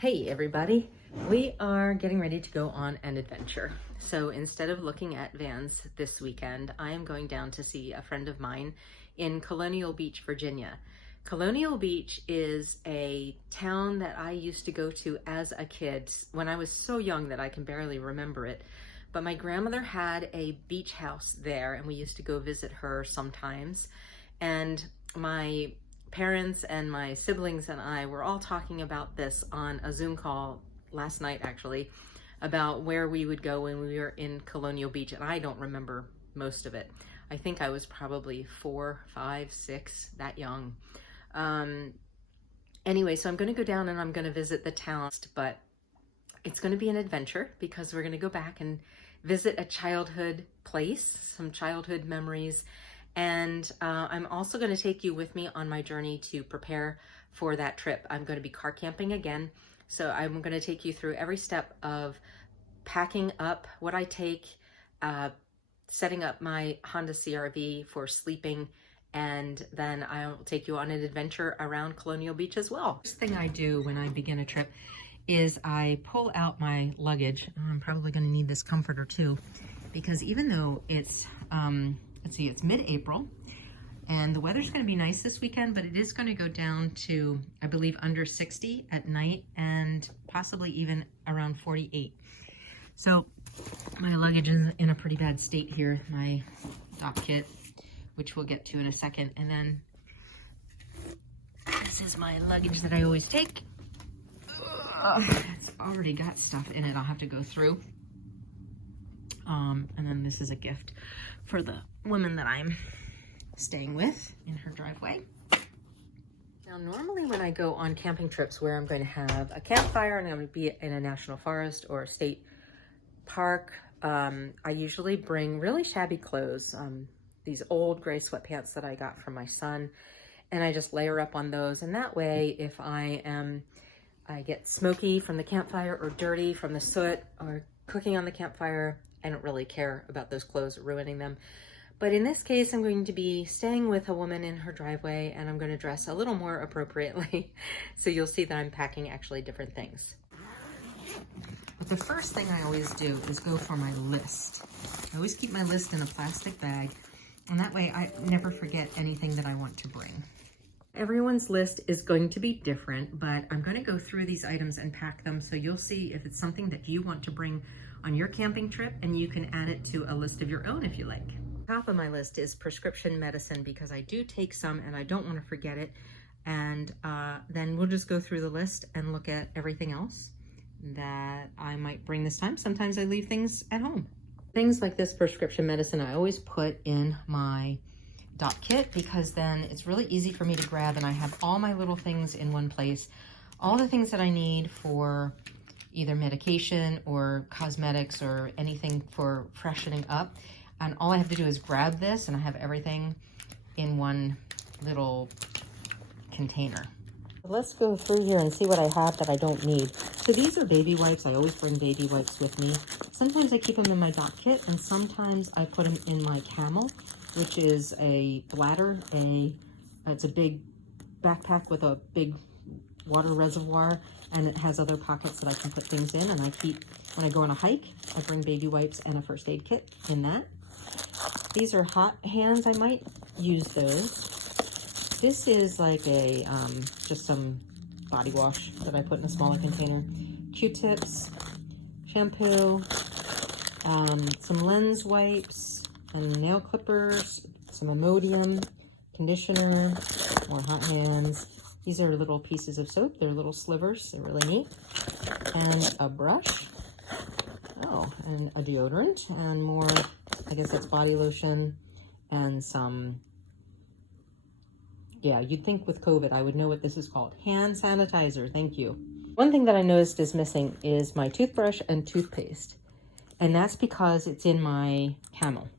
Hey everybody, we are getting ready to go on an adventure. So instead of looking at vans this weekend, I am going down to see a friend of mine in Colonial Beach, Virginia. Colonial Beach is a town that I used to go to as a kid when I was so young that I can barely remember it. But my grandmother had a beach house there and we used to go visit her sometimes. And my parents and my siblings and I were all talking about this on a Zoom call last night actually, about where we would go when we were in Colonial Beach, and I don't remember most of it. I think I was probably 4, 5, 6, that young. Anyway, so I'm going to go down and I'm going to visit the town, but it's going to be an adventure because we're going to go back and visit a childhood place, some childhood memories. And I'm also going to take you with me on my journey to prepare for that trip. I'm going to be car camping again. So I'm going to take you through every step of packing up what I take, setting up my Honda CRV for sleeping, and then I'll take you on an adventure around Colonial Beach as well. First thing I do when I begin a trip is I pull out my luggage. I'm probably going to need this comforter too, because even though it's let's see, it's mid-April and the weather's going to be nice this weekend, but it is going to go down to, I believe, under 60 at night and possibly even around 48. So my luggage is in a pretty bad state here. My dock kit, which we'll get to in a second. And then this is my luggage that I always take. It's already got stuff in it I'll have to go through. And then this is a gift for the woman that I'm staying with in her driveway. Now, normally when I go on camping trips where I'm going to have a campfire and I'm going to be in a national forest or a state park, I usually bring really shabby clothes, these old gray sweatpants that I got from my son, and I just layer up on those. And that way, if I get smoky from the campfire or dirty from the soot or cooking on the campfire, I don't really care about those clothes ruining them. But in this case, I'm going to be staying with a woman in her driveway and I'm going to dress a little more appropriately. So you'll see that I'm packing actually different things. But the first thing I always do is go for my list. I always keep my list in a plastic bag, and that way I never forget anything that I want to bring. Everyone's list is going to be different, but I'm going to go through these items and pack them so you'll see if it's something that you want to bring on your camping trip, and you can add it to a list of your own if you like. Top of my list is prescription medicine because I do take some and I don't want to forget it. And then we'll just go through the list and look at everything else that I might bring this time. Sometimes I leave things at home. Things like this prescription medicine I always put in my dock kit because then it's really easy for me to grab and I have all my little things in one place. All the things that I need for either medication or cosmetics or anything for freshening up. And all I have to do is grab this and I have everything in one little container. Let's go through here and see what I have that I don't need. So these are baby wipes. I always bring baby wipes with me. Sometimes I keep them in my dock kit and sometimes I put them in my Camel, which is a bladder. It's a big backpack with a big water reservoir, and it has other pockets that I can put things in. And I keep, when I go on a hike, I bring baby wipes and a first aid kit in that. These are hot hands. I might use those. This is like a just some body wash that I put in a smaller container. Q-tips, shampoo, some lens wipes, and nail clippers, some Imodium, conditioner, more hot hands. These are little pieces of soap. They're little slivers. They're really neat. And a brush. Oh, and a deodorant. And more, I guess that's body lotion. And some, yeah, you'd think with COVID I would know what this is called. Hand sanitizer. Thank you. One thing that I noticed is missing is my toothbrush and toothpaste. And that's because it's in my Camel.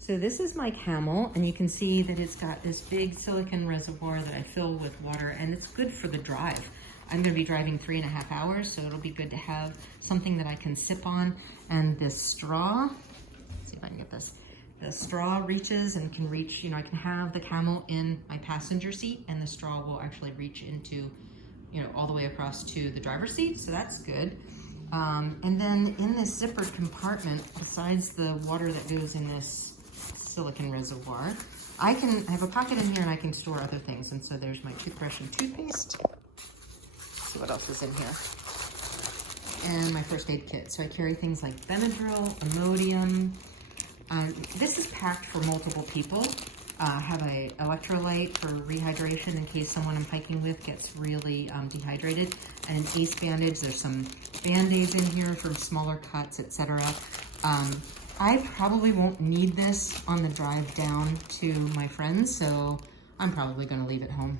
So this is my Camel, and you can see that it's got this big silicone reservoir that I fill with water, and it's good for the drive. I'm going to be driving 3.5 hours, so it'll be good to have something that I can sip on. And this straw, let's see if I can get this. The straw reaches and can reach, I can have the Camel in my passenger seat, and the straw will actually reach into you know, all the way across to the driver's seat, so that's good. And then in this zippered compartment, besides the water that goes in this silicone reservoir, I have a pocket in here and I can store other things. And so there's my toothbrush and toothpaste. Let's see what else is in here. And my first aid kit. So I carry things like Benadryl, Imodium. This is packed for multiple people. I have a electrolyte for rehydration in case someone I'm hiking with gets really dehydrated, and an ACE bandage. There's some Band-Aids in here for smaller cuts, etc. I probably won't need this on the drive down to my friends, so I'm probably going to leave it home.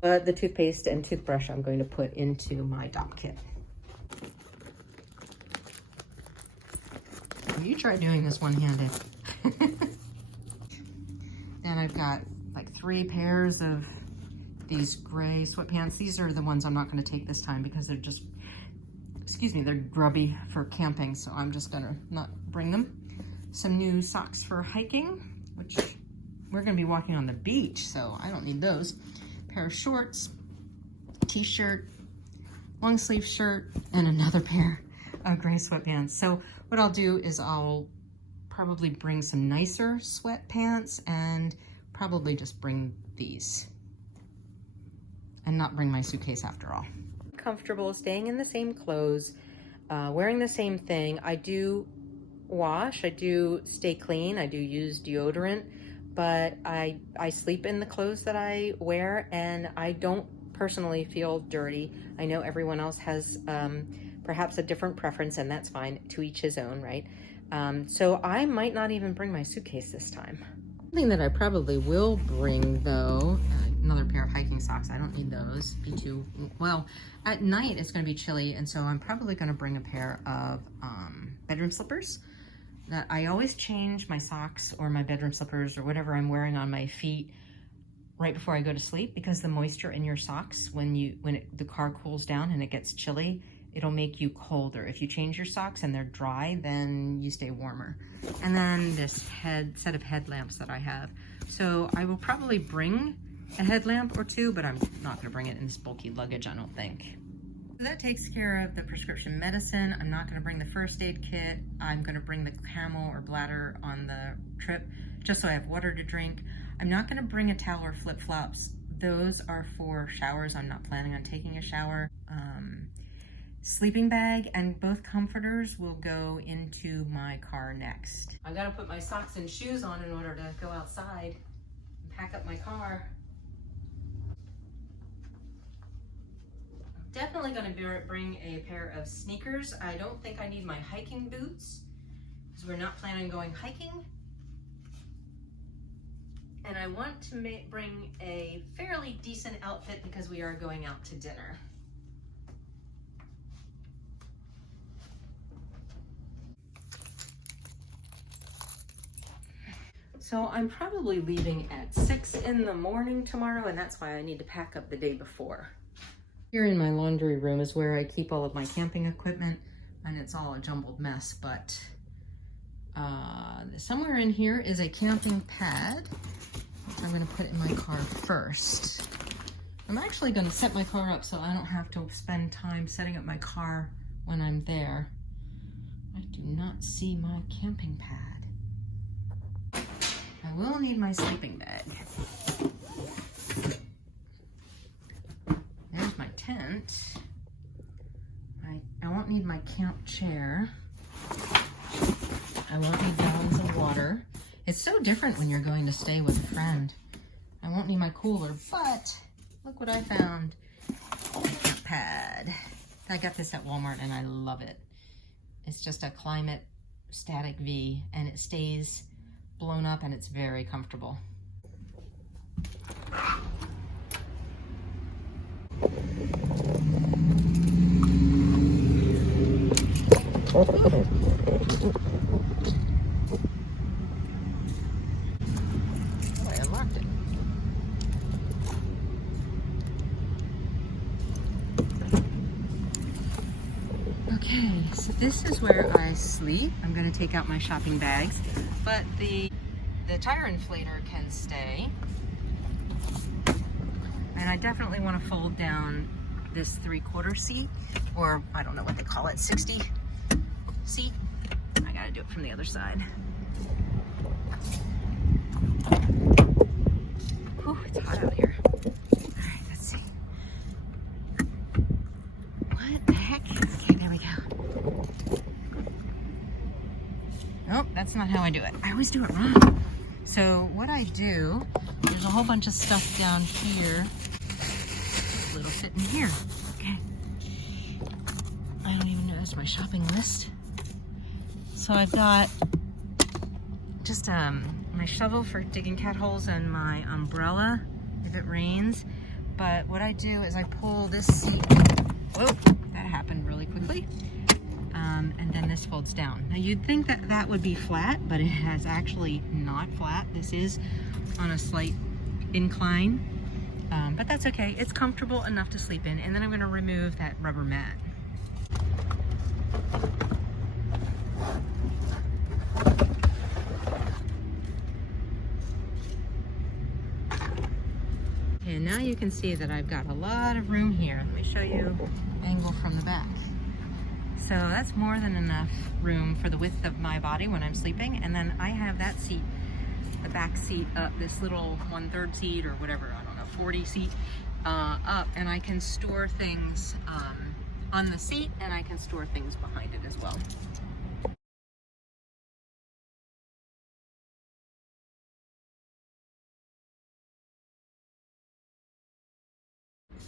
But the toothpaste and toothbrush I'm going to put into my dop kit. You try doing this one-handed. And I've got like 3 pairs of these gray sweatpants. These are the ones I'm not going to take this time because they're just, excuse me, they're grubby for camping, so I'm just gonna not bring them. Some new socks for hiking, which we're gonna be walking on the beach, so I don't need those. Pair of shorts, t-shirt, long sleeve shirt, and another pair of gray sweatpants. So what I'll do is I'll probably bring some nicer sweatpants and probably just bring these and not bring my suitcase after all. Comfortable staying in the same clothes, wearing the same thing. I do wash, I do stay clean, I do use deodorant, but I sleep in the clothes that I wear, and I don't personally feel dirty. I know everyone else has perhaps a different preference, and that's fine, to each his own, right? So I might not even bring my suitcase this time. Something that I probably will bring though, another pair of hiking socks. I don't need those. Be too, well, at night it's going to be chilly, and so I'm probably going to bring a pair of bedroom slippers. That I always change my socks or my bedroom slippers or whatever I'm wearing on my feet right before I go to sleep, because the moisture in your socks, when the car cools down and it gets chilly, it'll make you colder. If you change your socks and they're dry, then you stay warmer. And then this set of headlamps that I have. So I will probably bring a headlamp or 2, but I'm not gonna bring it in this bulky luggage, I don't think. So that takes care of the prescription medicine. I'm not gonna bring the first aid kit. I'm gonna bring the camel or bladder on the trip, just so I have water to drink. I'm not gonna bring a towel or flip-flops. Those are for showers. I'm not planning on taking a shower. Sleeping bag and both comforters will go into my car next. I've got to put my socks and shoes on in order to go outside and pack up my car. I'm definitely going to bring a pair of sneakers. I don't think I need my hiking boots because we're not planning on going hiking. And I want to bring a fairly decent outfit because we are going out to dinner. So I'm probably leaving at 6 in the morning tomorrow, and that's why I need to pack up the day before. Here in my laundry room is where I keep all of my camping equipment, and it's all a jumbled mess, but somewhere in here is a camping pad, which I'm gonna put in my car first. I'm actually gonna set my car up so I don't have to spend time setting up my car when I'm there. I do not see my camping pad. I will need my sleeping bag. There's my tent. I won't need my camp chair. I won't need gallons of water. It's so different when you're going to stay with a friend. I won't need my cooler, but look what I found. Camp pad. I got this at Walmart and I love it. It's just a climate static V, and it stays blown up and it's very comfortable. Oh, I unlocked it. Okay, so this is where I sleep. I'm going to take out my shopping bags, but the tire inflator can stay. And I definitely want to fold down this 3/4 seat, or I don't know what they call it, 60 seat. I gotta do it from the other side. Whew, it's hot out here. All right, let's see. What the heck? Okay, there we go. Nope, that's not how I do it. I always do it wrong. So what I do, there's a whole bunch of stuff down here. A little fit in here. Okay. I don't even know, that's my shopping list. So I've got just my shovel for digging cat holes and my umbrella if it rains. But what I do is I pull this seat. Whoa, that happened really quickly. And then this folds down. Now you'd think that that would be flat, but it has actually not flat. This is on a slight incline, but that's okay. It's comfortable enough to sleep in. And then I'm going to remove that rubber mat. And now you can see that I've got a lot of room here. Let me show you angle from the back. So that's more than enough room for the width of my body when I'm sleeping. And then I have that seat, the back seat up, this little 1/3 seat or whatever, I don't know, 40 seat up. And I can store things on the seat, and I can store things behind it as well.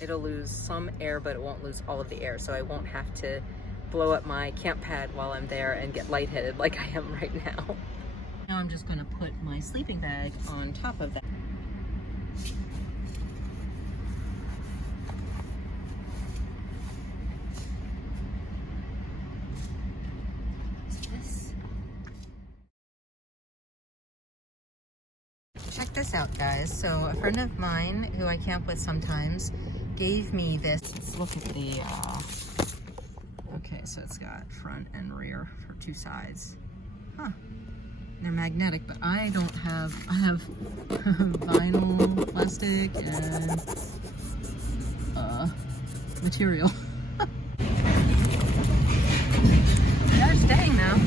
It'll lose some air, but it won't lose all of the air. So I won't have to blow up my camp pad while I'm there and get lightheaded like I am right now. Now I'm just gonna put my sleeping bag on top of that. Check this out, guys. So a friend of mine who I camp with sometimes gave me this. Let's look at the, okay, so it's got front and rear for 2 sides. Huh. They're magnetic, but I don't have, I have vinyl, plastic, and material. They're staying now.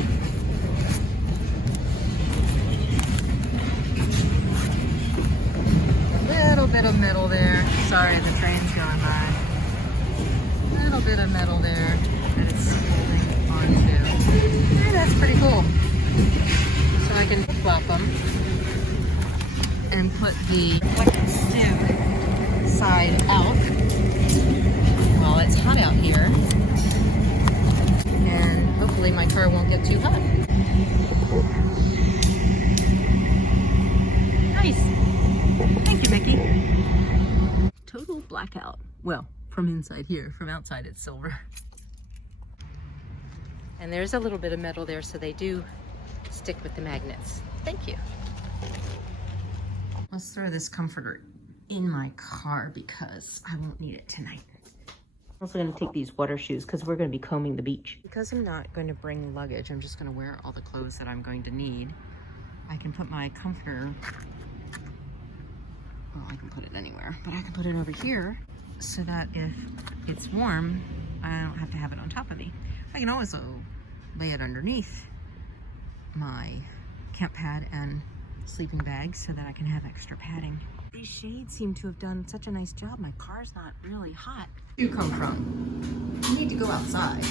Little bit of metal there. Sorry, the train's going by. Little bit of metal there that it's holding on to. And that's pretty cool. So I can flip them and put the reflective side out while it's hot out here. And hopefully my car won't get too hot. Nice. Thank you, Mickey. Total blackout. Well, from inside here. From outside, it's silver. And there's a little bit of metal there, so they do stick with the magnets. Thank you. Let's throw this comforter in my car because I won't need it tonight. I'm also going to take these water shoes because we're going to be combing the beach. Because I'm not going to bring luggage, I'm just going to wear all the clothes that I'm going to need. I can put my comforter, well, I can put it anywhere, but I can put it over here so that if it's warm, I don't have to have it on top of me. I can also lay it underneath my camp pad and sleeping bag so that I can have extra padding. These shades seem to have done such a nice job. My car's not really hot. Where do you come from? You need to go outside.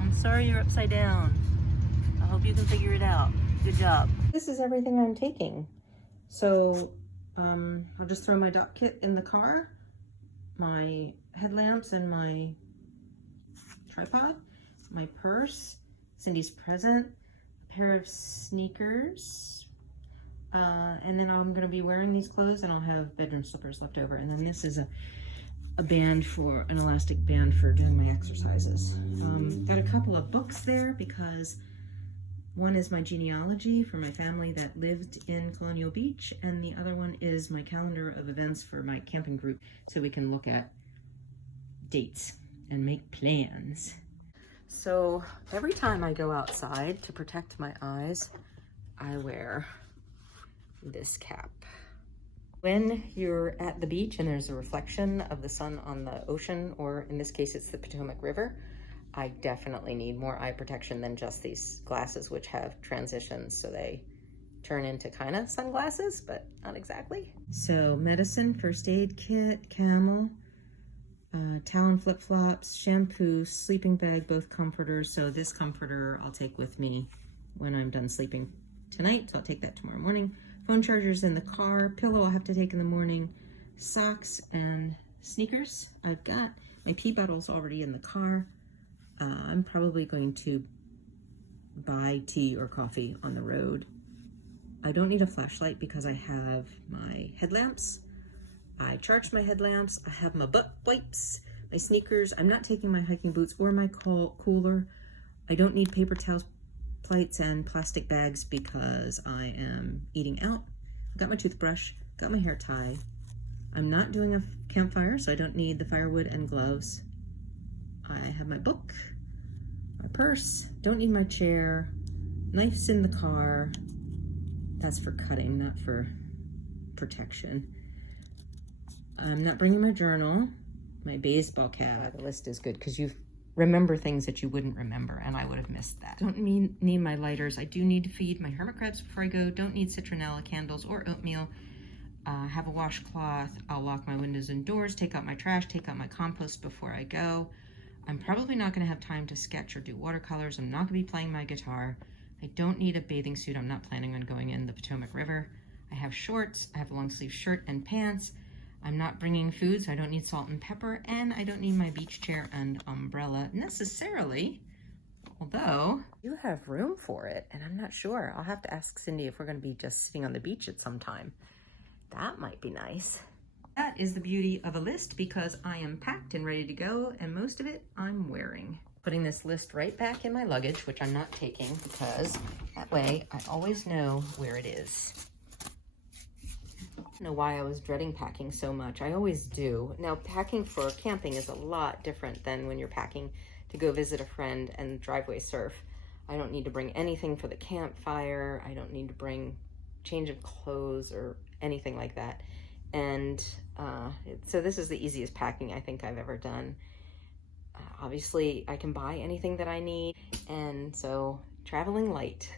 I'm sorry you're upside down. I hope you can figure it out. Good job. This is everything I'm taking. So I'll just throw my dock kit in the car, my headlamps and my tripod, my purse, Cindy's present, a pair of sneakers, and then I'm going to be wearing these clothes, and I'll have bedroom slippers left over. And then this is a band for, an elastic band for doing my exercises. Got a couple of books there because one is my genealogy for my family that lived in Colonial Beach, and the other one is my calendar of events for my camping group, so we can look at dates and make plans. So every time I go outside to protect my eyes, I wear this cap. When you're at the beach and there's a reflection of the sun on the ocean, or in this case it's the Potomac River, I definitely need more eye protection than just these glasses, which have transitions, so they turn into kind of sunglasses, but not exactly. So medicine, first aid kit, Camel, towel and flip-flops, shampoo, sleeping bag, both comforters. So this comforter I'll take with me when I'm done sleeping tonight, so I'll take that tomorrow morning. Phone charger's in the car, pillow I'll have to take in the morning, socks and sneakers. I've got my pee bottle's already in the car. I'm probably going to buy tea or coffee on the road. I don't need a flashlight because I have my headlamps. I charged my headlamps. I have my butt wipes, my sneakers. I'm not taking my hiking boots or my cooler. I don't need paper towels, plates, and plastic bags because I am eating out. I've got my toothbrush, got my hair tie. I'm not doing a campfire, so I don't need the firewood and gloves. I have my book, my purse, don't need my chair, knife's in the car. That's for cutting, not for protection. I'm not bringing my journal, my baseball cap. The list is good because you remember things that you wouldn't remember, and I would have missed that. Don't need my lighters. I do need to feed my hermit crabs before I go. Don't need citronella candles or oatmeal. Have a washcloth. I'll lock my windows and doors, take out my trash, take out my compost before I go. I'm probably not going to have time to sketch or do watercolors. I'm not going to be playing my guitar. I don't need a bathing suit. I'm not planning on going in the Potomac River. I have shorts. I have a long sleeve shirt and pants. I'm not bringing food, so I don't need salt and pepper, and I don't need my beach chair and umbrella necessarily, although you have room for it, and I'm not sure. I'll have to ask Cindy if we're going to be just sitting on the beach at some time. That might be nice. That is the beauty of a list, because I am packed and ready to go, and most of it I'm wearing. Putting this list right back in my luggage, which I'm not taking, because that way I always know where it is. I don't know why I was dreading packing so much. I always do. Now, packing for camping is a lot different than when you're packing to go visit a friend and driveway surf. I don't need to bring anything for the campfire. I don't need to bring change of clothes or anything like that. And so this is the easiest packing I think I've ever done. Obviously, I can buy anything that I need, and so traveling light.